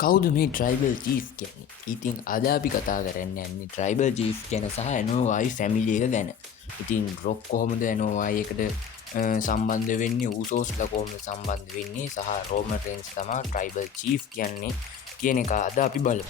කවුද මේ tribal chief කියන්නේ? ඉතින් අද අපි කතා කරන්න යන්නේ ට්‍රයිබල් චීෆ් ගැන සහ NOI ෆැමිලි එක ගැන. ඉතින් රොක් කොහොමද NOI එකට සම්බන්ධ වෙන්නේ, ඌසෝස්ලා කොහොමද සම්බන්ධ වෙන්නේ සහ රෝමන් රේන්ස් තමයි ට්‍රයිබල් චීෆ් කියන්නේ කියන එක අද අපි බලමු.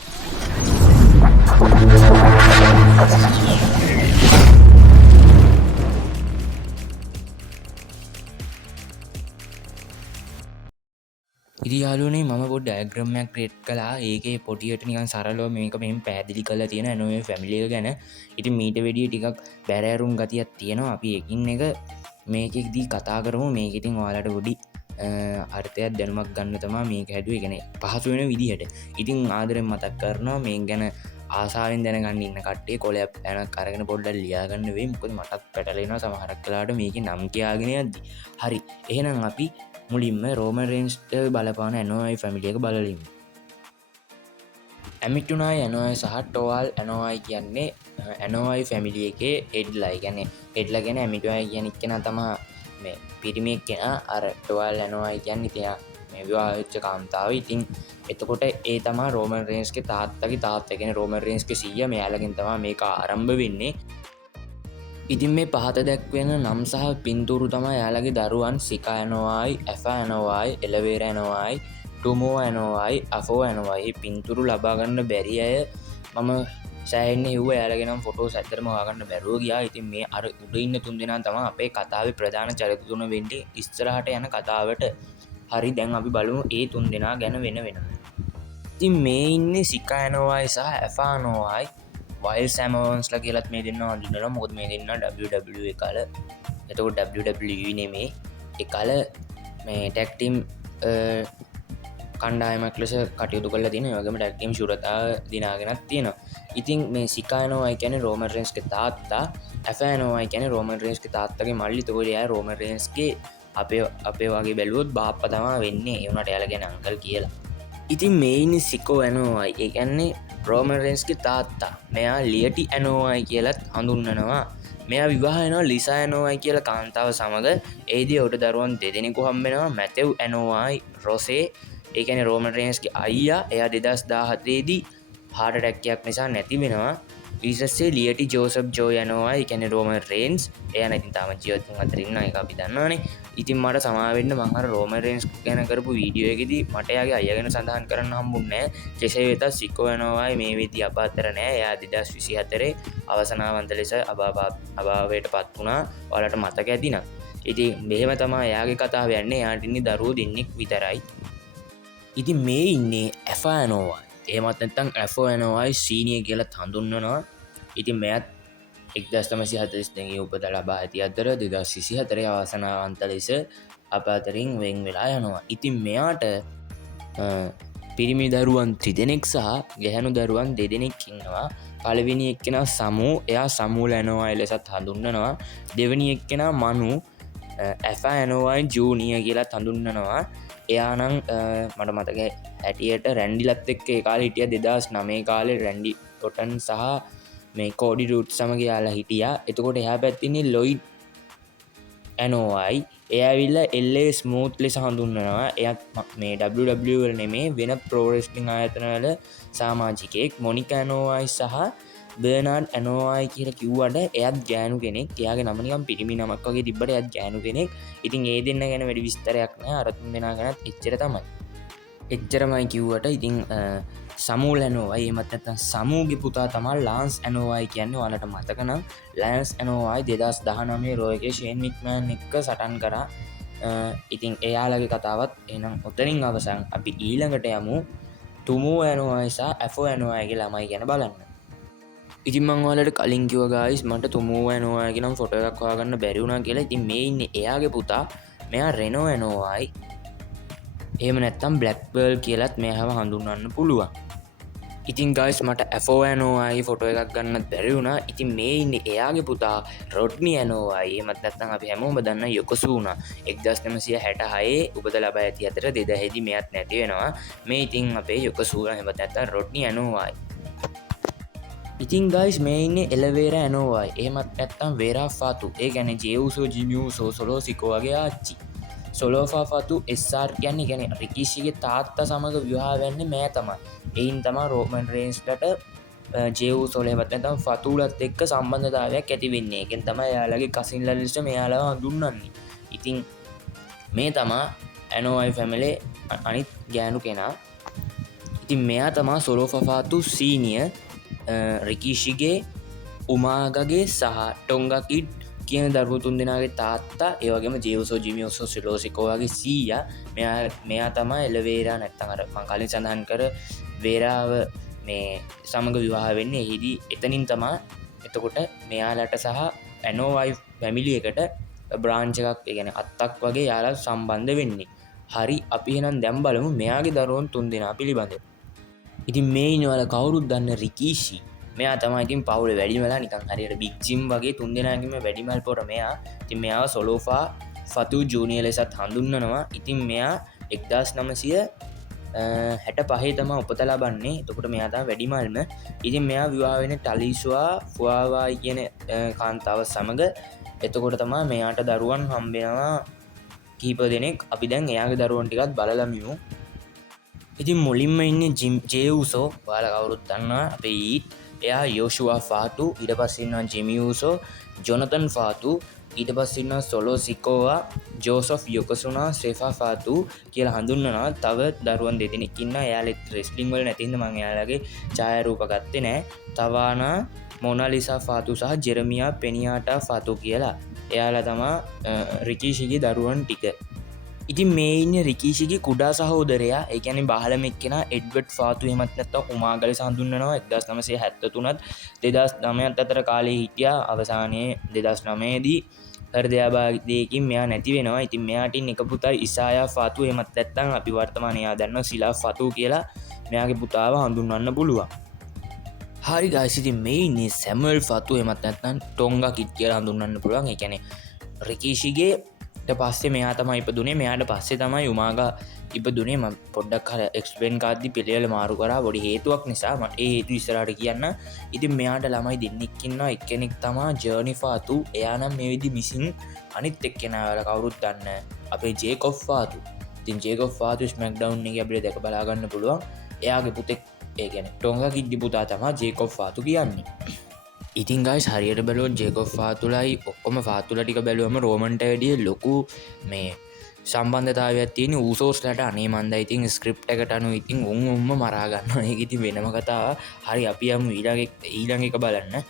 ඉතින් යාළුවනේ මම පොඩි ඩයග්‍රෑම් එකක් ක්‍රියේට් කළා. ඒකේ පොඩියට නිකන් සරලව මේක මෙහෙම පැහැදිලි කරලා තියෙන NOI ෆැමිලි එක ගැන. ඉතින් මීට වැඩිය ටිකක් බැරෑරුම් ගතියක් තියෙනවා. අපි එකින් එක මේකෙදී කතා කරමු. මේක ඉතින් ඔයාලට පොඩි අර්ථයක් දැනුමක් ගන්න තමයි මේක හැදුවේ. කියන්නේ පහසු වෙන විදිහට. ඉතින් ආදරෙන් මතක් කරනවා මේ ගැන ආසාවෙන් දැනගන්න ඉන්න කට්ටිය කොලයක් පැනක් අරගෙන පොඩ්ඩක් ලියාගන්න වෙයි. මොකද මටත් පැටලෙනවා සමහරක් වෙලාවට මේකේ නම් කියාගෙන යද්දි. හරි. එහෙනම් අපි මුලින්ම රෝමන් රේන්ස්ට බලපාන NOI ෆැමිලි එක බලලිමු. ඇමිටුනායි NOI සහ ටෝවල් NOI කියන්නේ NOI ෆැමිලි එකේ හෙඩ්ලා. කියන්නේ හෙඩ්ලා කියන්නේ ඇමිටුනායි කියන කෙනා තමයි මේ පිරිමියෙක් කෙනා. අර ටෝවල් NOI කියන්නේ තියා මේ විවාහ වෙච්ච කාන්තාව. ඉතින් එතකොට ඒ තමයි රෝමන් රේන්ස්ගේ තාත්තගේ තාත්තා. කියන්නේ රෝමන් රේන්ස්ගේ සීයා. මෙයාලගෙන් තමයි මේක ආරම්භ වෙන්නේ. ඉතින් මේ පහත දැක්වෙන නම් සහ පින්තූරු තමයි යාලගේ දරුවන් සිකා NOI, ඇෆා NOI, එලවේරා NOI, ටුමෝ NOI, අෆෝ NOI. පින්තූරු ලබා ගන්න බැරි අය මම සෑහෙන්න හිව්වා. යාලගේ නම් ෆොටෝස් ඇත්තටම හොයාගන්න බැරුව ගියා. ඉතින් මේ අර උඩ ඉන්න තුන්දෙනා තමයි අපේ කතාවේ ප්‍රධාන චරිත තුන වෙන්නේ ඉස්සරහට යන කතාවට. හරි, දැන් අපි බලමු ඒ තුන්දෙනා ගැන වෙන වෙනම. ඉතින් මේ ඉන්නේ සිකා NOI සහ ඇෆා NOI. වයිල් සෑමෝන්ස්ලා කියලත් මේ දෙන්න අඳුනනවා. මොකද මේ දෙන්න WWE කාල. එතකොට WWE නෙමේ. ඒ කාල මේ ටැග් ටීම් කණ්ඩායමක් ලෙස කටයුතු කරලා තියෙනවා. ඒ වගේම ටැග් ටීම් ශූරතාව දිනාගෙනත් තියෙනවා. ඉතින් මේ සිකා NOI කියන්නේ රෝමන් රේන්ස්ගේ තාත්තා. ඇෆා NOI කියන්නේ රෝමන් රේන්ස්ගේ තාත්තගේ මල්ලි. එතකොට එයා රෝමන් රේන්ස්ගේ අපේ වගේ බැලුවොත් බාප්පා තමයි වෙන්නේ. ඒ වුණාට එයාලා ගැන අංකල් කියලා. ඉතින් මේ ඉන්නේ සිකෝ NOI. ඒ කියන්නේ රෝමන් රේන්ස්ගේ තාත්තා. මෙයා ලියටි NOI කියලත් හඳුන්වනවා. මෙයා විවාහ වෙනවා ලිසා NOI කියලා කාන්තාව සමග. ඒදී ඔහුට දරුවන් දෙදෙනෙකු හම්බෙනවා. මැතෙව් NOI, රොසේ. ඒ කියන්නේ රෝමන් රේන්ස්ගේ අයියා. එයා 2017 දී heart attack එකක් නිසා නැති වෙනවා. ඊටසේ ලියටි ජෝසප් ජෝයි NOI කියන්නේ රෝමන් රේන්ස්. එයා නැතිනම් තාම ජීවිතෙන් අතර ඉන්නවා. ඒක අපි දන්නවනේ. ඉතින් මට සමා වෙන්න මම අර රෝමන් රේන්ස් ගැන කරපු වීඩියෝ එකේදී මට එයාගේ අයියා ගැන සඳහන් කරන්න හම්බුන්නේ නැහැ. කෙසේ වෙතත් සිකෝ NOI මේ වෙද්දී අප අතර නැහැ. එයා 2024 අවසනාවන්ත ලෙස අභාවයට පත් වුණා. ඔයාලට මතක ඇතිනම්. ඉතින් මෙහෙම තමයි එයාගේ කතාව යන්නේ. එයාට ඉන්නේ දරුවෝ දෙන්නෙක් විතරයි. ඉතින් මේ ඉන්නේ ඇෆා NOI. එහෙමත් නැත්නම් ඇෆෝ NOI සීනියර් කියලා හඳුන්වනවා. ඉතින් මෙයත් 1942 උපත ලබා ඇති අතර 2024 අවසනාවන්ත ලෙස අප අතරින් වෙන් වෙලා යනවා. ඉතින් මෙයාට පිරිමි දරුවන් 3 දෙනෙක් සහ ගැහැණු දරුවන් 2 දෙනෙක් ඉන්නවා. පළවෙනි එක්කෙනා සමු. එයා සමූල NOI ලෙසත් හඳුන්වනවා. දෙවෙනි එක්කෙනා මනු ඇෆා NOI ජූනියර් කියලා හඳුන්වනවා. එයා නම් මට මතක ඇටියට රැන්ඩිලත් එක්ක ඒ කාලේ හිටියා. 2009 කාලේ රැන්ඩි ඔටන් සහ මේ කෝඩි රූට් සමග යාලා හිටියා. එතකොට එහා පැත්තේ ලොයිඩ් NOI. එයා ඇවිල්ලා LA ස්මූත් ලෙස හඳුන්වනවා. එයාත් මේ WWE වල නෙමේ වෙන ප්‍රෝ රෙස්ලිං ආයතන වල සමාජිකයෙක්. මොනිකා NOI සහ බර්නාඩ් NOI කියලා කිව්වට එයාත් ගෑනු කෙනෙක්. එයාගේ නම නිකන් පිරිමි නමක් වගේ තිබ්බට එයාත් ගෑනු කෙනෙක්. ඉතින් ඒ දෙන්න ගැන වැඩි විස්තරයක් නැහැ. අර තුන් දෙනා ගැනත් එච්චර තමයි. එච්චරමයි කිව්වට ඉතින් සමූල් NOI එහෙමත් නැත්නම් සමූගේ පුතා තමයි ලාන්ස් NOI කියන්නේ. ඔයාලට මතක නම් ලාන්ස් NOI 2019 රෝ එකේ ෂේන් මික්මෑන් එක්ක සටන් කරා. ඉතින් එයාලගේ කතාවත් එහෙනම් ඔතනින් අවසන්. අපි ඊළඟට යමු ටුමෝ NOI සහ ඇෆෝ NOI ගේ ළමයි ගැන බලන්න. ඉතින් මං ඔයාලට කලින් කිව්වා ගායිස් මට ටුමෝ NOI ගේ නම් ෆොටෝ එකක් හොයාගන්න බැරි වුණා කියලා. ඉතින් මේ ඉන්නේ එයාගේ පුතා. මෙයා රෙනෝ NOI. එහෙම නැත්තම් බ්ලැක් පර්ල් කියලත් මෙයාව හඳුන්වන්න පුළුවන්. ඉතින් ගයිස් මට ඇෆෝ NOI ෆොටෝ එකක් ගන්නත් බැරි වුණා. ඉතින් මේ ඉන්නේ එයාගේ පුතා රොඩ්නි NOI. එහෙමත් නැත්නම් අපි හැමෝම දන්න යොකොසුනා. 1966 උපත ලබා ඇති අතර 2000 දී මෙයත් නැති වෙනවා. මේ ඉතින් අපේ යොකොසුනා එහෙමත් නැත්නම් රොඩ්නි NOI. ඉතින් ගයිස් මේ ඉන්නේ එලවේරා NOI. එහෙමත් නැත්නම් වේරා ෆාතු. ඒ කියන්නේ ජේඋසෝ ජිමිඋසෝ සොලෝ සිකෝ වගේ ආච්චි. සොලෝෆා ෆතු SR කියන්නේ ගැන රිකිෂිගේ තාත්තා සමඟ විවාහ වෙන්න මෑ තමයි එයින් තමා රෝමන් රේන්ස්ලට ජෙව් සොලහපත්න තම ෆතුලත් එක්ක සම්බන්ධතාවයක් ඇති වෙන්නේ එකෙන් තම යාලගේ කසිල්ල ලිස්ට මෙයාලව හඳුන්නන්නේ ඉතින් මේ තමා ඇනෝයි ෆැමලේ අනිත් ගෑනු කෙනා ඉතින් මෙයා තමා සොලෝෆාතු සීනිය රිකිෂිගේ උමාගගේ සහ ටොංගකිට් කියන දරුව තුන් දෙනාගේ තාත්තා ඒවගේම ජේවසෝ ජිමියෝසෝ සිලෝසිකෝවාගේ සීය මෙයා තමා එලවේරා නැත්තඟර පංකාලින් සඳහන් කර වේරාව මේ සමඟ විවාහ වෙන්න එහිදී එතනින් තමා එතකොට මෙයාලට සහ ඇනෝවයි පැමිලි එකට බ්‍රාංච එකක් ගැන අත්තක් වගේ යාලා සම්බන්ධ වෙන්නේ හරි අපි එනම් දැම් බලමු මෙයාගේ දරුවන් තුන් දෙනා පිළිබඳ ඉතින් මේ ඉනවල කවුරුත් දන්න රිකීෂි මෙයා තමයිඉතින් පවුල වැඩිමලා නිකන් හරියට බික්ජිම් වගේ තුන් දෙනාගම වැඩිමල් පොර මෙයා ඉතින් මෙයා සොලෝෆා ෆතු ජූනිය ලෙසත් හඳුන්නනවා ඉතින් මෙයා 1965 තම උපතලා බන්නේ තකොට මෙයාතා වැඩිමල්ම ඉතින් මෙයා විවාාවෙන ටලිස්වා ෆවාවායි කියන කාන්තාව සමඟ එතකොට තමා මෙයාට දරුවන් හම්බෙනවා කීප දෙනෙක් අපි දැන් එයාගේ දරුවන් ටිකත් බලලමිමු ඉතින් මුලින්ම ඉන්න ජේවසෝ බාල කවුරුත් දන්නවා අපේ ඊත් එයා යෝෂුවා ෆාතු ඉට පස්සන්න ජෙමියූසෝ ජොනතන් ෆාතු ඊට පස්සන්න සොලෝ සිකෝවා ජෝසොෆ් යොකසුනා සේෆා ෆාතු කියලා හඳුන්වනවා තව දරුවන් දෙදෙනෙක්කින්න යාලෙත් රෙස්ලිංවල නැතින්ද මං යාලගේ ඡායරූප ගත්තේ නෑ තවානා මොනලිසා ෆාතු සහ ජෙරමියා පෙනියාටා ෆාතු කියලා එයාලා තමා රිකීෂිගේ දරුවන් ටික ඉතින් මේ ඉන්න රිකීෂිගේ කුඩා සහෝදරයා ඒකැන බහලමෙක්ෙන එඩ්වඩ් ෆාතු හෙමත් නැත්ත උමාගල සඳුන්නවා 1973ත් 2009 අතර කාලේ හිටිය අවසානයේ 2009දී හරදයාභාගදයකින් මෙයා නැති වෙනවා ඉතින් මෙයාටින් එක පුතා ඉසායා ෆාතු හෙමත් ඇත්තන් අපි වර්තමානයා දන්න සිලා ෆතු කියලා මෙයාගේ පුතාව හඳුන්වන්න පුළුවන් හරි ගයිසිති මේන්නේ සැමල් ෆතු හෙමත් නැත්තන් ටොංග කිට් කියල හඳුන්වන්න පුළුවන් එකැනෙ රිකීෂිගේ පස්සේ මෙයා තම ඉපදුනේ මෙයාට පස්සේ තමයි උමාග ඉපදුනේ ම පොඩ්ඩක් හර එක්ස්පෙන් කාද්දි පිළියල මාරු කරා බොඩි හේතුවක් නිසා මට ඒ හේතු ඉස්සරට කියන්න ඉතින් මෙයාට ළමයි දෙන්නෙක්කින්න එක්කෙනෙක් තමා ජර්නිෆාතු එයානම් මේ විදි මිසින් අනිත් එක්කෙනවල කවුරුත් දන්න අපේ ජේකොෆ්ෆාතු තින් ජේකොෆ්ෆාතු ස්මැක්ඩවන්් එක අපිට දැක බලාගන්න පුළුවන් එයාගේ පුතෙක් ඒ ගැන ටොංග කිද්දි පුතා තමා ජේකොෆ්ෆාතු කියන්නේ ඉතින් ගයිස් හරියට බැලුවන් ජේකොෆ් ෆාතුලයි ඔක්කොම ෆාතුල ටික බැලුවම රෝමන්ට වැඩිය ලොකු මේ සම්බන්ධතාවයක් තියෙන ඌසෝස්ලට අනේ මන්ද ඉතින් ස්ක්‍රිප් එකට අනු ඉතින් උන්ම මරාගන්න ඉති වෙනම කතාව හරි අපි යම ඊළඟ එක බලන්න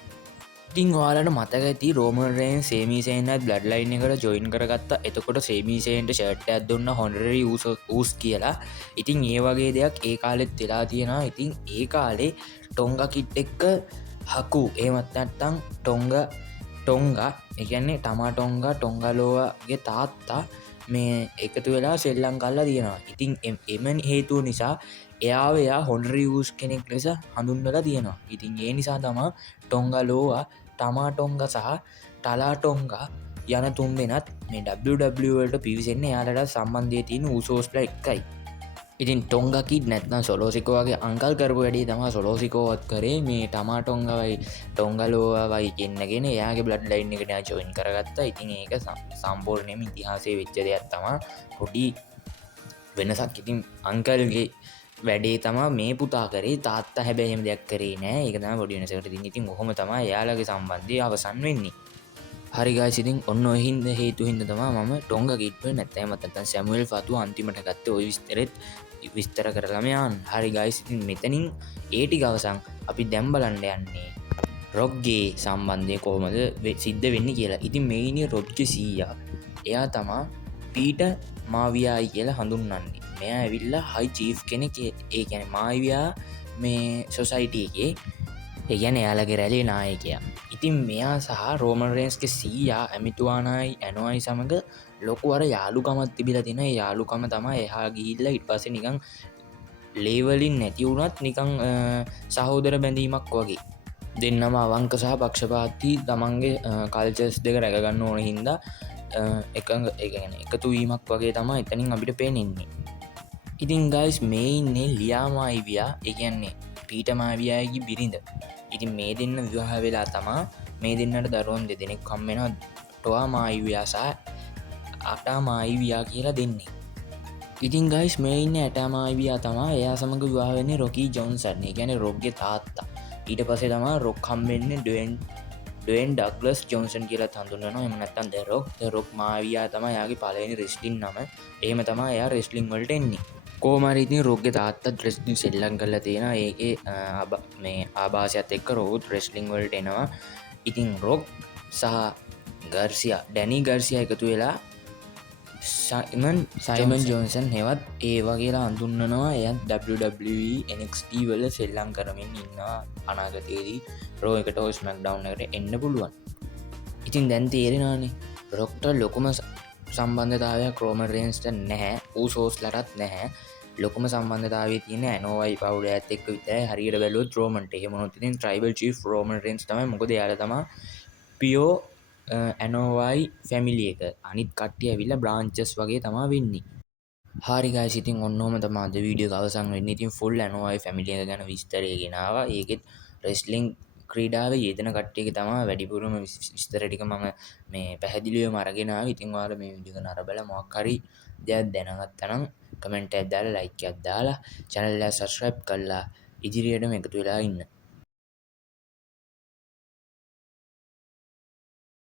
ඉතින් ඔයාලට මතක ඇති රෝමරයෙන් සේමිසේනත් බ්ලඩ්ලයින් එකට ජොයින් කරගත්ත එතකොට සේමිසේන්ට ෂර්ට් ඇත්දුන්න හොන්ඩරි ඌස් කියලා ඉතින් ඒ වගේ දෙයක් ඒ කාලෙත් වෙලා තියෙනවා ඉතින් ඒ කාලේ ටොංග කිට් එක්ක හකු ඒමත් නැත්තං ටොංග එකන්නේ තමා ටොංගලෝවගේ තාත්තා මේ එකතු වෙලා සෙල්ලං කල්ලා තියෙනවා ඉතින් එමන් හේතුව නිසා එයා හොන්ඩරියස් කෙනෙක් ලෙස හඳුන්වලා තියෙනවා ඉතින් ඒ නිසා තමා ටොංගලෝව තමා ටොංග සහ ටලා ටොංග යන තුන් දෙනත් මේ WWට පිවිසෙන්න යාලට සම්බන්ධය තියෙන උසෝස්ල එක්කයි ඉතින් ටොංගකිත් නැත්නම් සොලෝසිකෝගේ අංකල් කරපු වැඩි තම සොලෝසිකෝවත් කරේ මේ තමා ටොංගවයි ටොංගලෝවයි කියන්නගෙන යාගේ බ්ලඩ් ලයින් එකට ජොයින් කරගත්තා ඉතින් ඒක සම්පූර්ණයම ඉතිහාසේ වෙච්ච දෙයක් තමා පොඩි වෙනසක් ඉතින් අංකල්ගේ වැඩේ තමා මේ පුතා කරේ තාත්තා හැබැයිම දෙයක් කරේ නෑ ඒක තම පොඩි වෙනසකට තින් ඉතින් ඔහොම තමයි යාලගේ සම්බන්ධය අවසන් වෙන්නේ හරිගා සිතින් ඔන්න ඔහින්ද හේතු හින්ද තමා මම ටොංග කිට්ව නැත්තෑමත්තන් සැමුවල් ෆතු අන්තිමට ගත්ත ඔය විස්තරෙත් විස්තර කරලමයන් හරි ගයිසිතින් මෙතනින් ඒටි ගවසං අපි දැම්බලන්ඩ යන්නේ රොග්ගේ සම්බන්ධය කොහොමද සිද්ධ වෙන්න කියලා ඉතින් මේනි රොබ්ජ සීයා එයා තමා පීට මාවියායි කියලා හඳුන්වන්නේ මෙයා ඇවිල්ලා හයි චීෆ් කෙනෙක් ඒ ගැන මාවියා මේ සොසයිටගේ ඒගැන එයාලගේ රැලේ නායකයා ඉතින් මෙයා සහ රෝමරේන්ස්ගේ සීයා ඇමිතුවානයි ඇනොයි සමඟ ලොකුවර යාලුකමත් තිබිල තින යාලුකම තමා එහා ගිහිල්ල ඉට පස නිකං ලේවලින් නැති වුණත් නිකං සහෝදර බැඳීමක් වගේ දෙන්නම අවංක සහ පක්ෂපාති තමන්ගේ කල්චස් දෙක රැකගන්න ඕන හින්දා එකතු වීමක් වගේ තමා එතනින් අපිට පේනෙන්නේ ඉතින් ගයිස් මේ ඉන්නේ ලියාමයිවයා එකන්නේ පීටමාවියාගේ බිරිඳ ඉතින් මේ දෙන්න විවාහ වෙලා තමා මේ දෙන්නට දරුවන් දෙදෙනෙක් කම්මෙන ටොවා මායිවයාසා අටාමායිවයා කියලා දෙන්නේ. ඉතින් ගයිස් මේ ඉන්න ඇටමායිවයා තමා එයා සමඟ විවාහවෙන්නේ රොකී ජොන්සන්නේ ගැන රොග්ගේ තාත්තා. ඊට පසේ තමා රොක් කම්බෙන්න ඩුවෙන් ඩක්ලස් ජොන්සන් කියලා හඳුන්නනවා එමනත්තන් රොක් මාවයා තම යාගේ පලනි රෙස්ලින් නම ඒම තමා එයා රෙස්ලිං වලට එන්නේ. කෝමරිතින් රොග්ග තාත්තත් ්‍රෙස්ලින් සෙල්ලන් කරලා තියෙන ඒ මේ ආභාසයත් එක්ක රෝත් රෙස්ලිං වලට එනවා. ඉතින් රොක් සහ ගර්සිය ඩැනි ගර්සිය එකතු වෙලා සයිමන් ජෝන්සන් හෙවත් ඒ වගේලා අඳුන්නනවා එයත් NXT වල සෙල්ලං කරමින් ඉන්නවා අනාගතයේදී රෝ එකට හෝස් මැක් ඩව්නකට එන්න පුළුවන්. ඉතින් දැන් තේරෙනනේ රොක්ට ලොකුම සම්බන්ධතාවයක් රෝමන් රේන්ස්ට නැහැ ඌ සෝස් ලටත් නැහැ ලොකම සම්බන්ධතාව තියන ඇනෝවයි පවුල ඇත් එක් විතයි හරියට බැලු ්‍රෝමන්ට එහමනොතින් ට්‍රයිබල් චි රෝමන් රේන්ස් තම මොකද යාලතම පියෝ ඇනෝවයි ෆැමිලි එක අනිත් කට්ටිය ඇවිල්ල බ්‍රාංචස් වගේ තමා වෙන්නේ. හරිගයි සිතින් ඔන්නෝම තමාද වීඩියෝ කවසන් වෙන්න ඉතින් ෆුල් ඇනෝවයි ෆැමිලිය ගැන විස්තරයගෙනාව ඒකෙත් රෙස්ලිං ක්‍රීඩාව යෙදන කට්ටියක තමා වැඩිපුරම විස්තරටික මම මේ පැහැදිලිය මරගෙනාව ඉතින් වාල මේ විඩික නරබල මොක්කරි දෙයක් දැනගත්තනම් කමෙන්ට ඇදදාල ලයික අදදාලා චැනල්ල සස්්‍රයිප් කල්ලා ඉදිරියටම එකතු වෙලා ඉන්න.